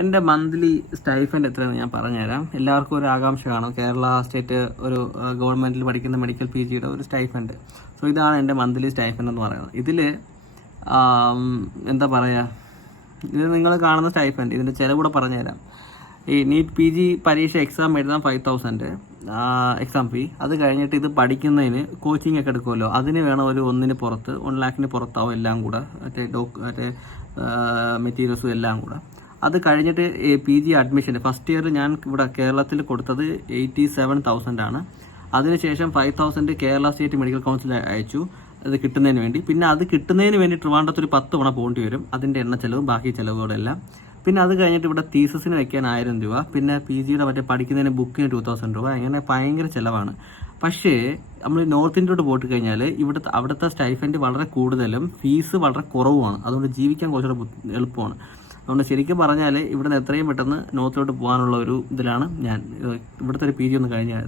എൻ്റെ monthly stipend എത്രയെന്ന് ഞാൻ പറഞ്ഞുതരാം. എല്ലാവർക്കും ഒരു ആകാംക്ഷ കാണും, കേരള സ്റ്റേറ്റ് ഒരു ഗവൺമെൻറ്റിൽ പഠിക്കുന്ന മെഡിക്കൽ PGയുടെ ഒരു സ്റ്റൈഫൻഡ്. സോ ഇതാണ് എൻ്റെ മന്ത്ലി സ്റ്റൈഫൻഡ് എന്ന് പറയുന്നത്. ഇതിൽ എന്താ പറയുക, ഇത് നിങ്ങൾ കാണുന്ന സ്റ്റൈഫൻഡ്, ഇതിൻ്റെ ചിലവ് കൂടെ പറഞ്ഞുതരാം. ഈ നീറ്റ് PG പരീക്ഷ എക്സാം എഴുതാൻ 5,000 എക്സാം ഫീ. അത് കഴിഞ്ഞിട്ട് ഇത് പഠിക്കുന്നതിന് കോച്ചിങ് ഒക്കെ എടുക്കുമല്ലോ, അതിന് വേണം ഒരു 1 പുറത്ത് 1 ലാഖിന് പുറത്താവും എല്ലാം കൂടെ, മറ്റേ മെറ്റീരിയൽസും എല്ലാം കൂടെ. അത് കഴിഞ്ഞിട്ട് PG അഡ്മിഷൻ ഫസ്റ്റ് ഇയർ ഞാൻ ഇവിടെ കേരളത്തിൽ കൊടുത്തത് 87,000 ആണ്. അതിനുശേഷം 5,000 കേരള സ്റ്റേറ്റ് മെഡിക്കൽ കൗൺസിൽ അയച്ചു അത് കിട്ടുന്നതിന് വേണ്ടി. പിന്നെ അത് കിട്ടുന്നതിന് വേണ്ടി ട്രിവാൻഡ്രത്ത് ഒരു 10 തവണ പോകേണ്ടി വരും, അതിൻ്റെ എണ്ണ ചിലവും ബാക്കി ചിലവുകളെല്ലാം. പിന്നെ അത് കഴിഞ്ഞിട്ട് ഇവിടെ തീസിന് വയ്ക്കാൻ 1000 രൂപ, പിന്നെ PGയുടെ മറ്റേ പഠിക്കുന്നതിന് ബുക്കിന് 2,000 രൂപ, അങ്ങനെ ഭയങ്കര ചിലവാണ്. പക്ഷേ നമ്മൾ നോർത്ത് ഇന്ത്യയോട്ട് പോയിട്ട് കഴിഞ്ഞാൽ അവിടുത്തെ സ്റ്റൈഫൻഡ് വളരെ കൂടുതലും ഫീസ് വളരെ കുറവുമാണ്. അതുകൊണ്ട് ജീവിക്കാൻ കുറച്ചുകൂടെ എളുപ്പമാണ്. അതുകൊണ്ട് ശരിക്കും പറഞ്ഞാൽ ഇവിടുന്ന് എത്രയും പെട്ടെന്ന് നോർത്തിലോട്ട് പോകാനുള്ള ഒരു ഇതിലാണ് ഞാൻ. ഇവിടുത്തെ ഒരു PG ഒന്ന് കഴിഞ്ഞാൽ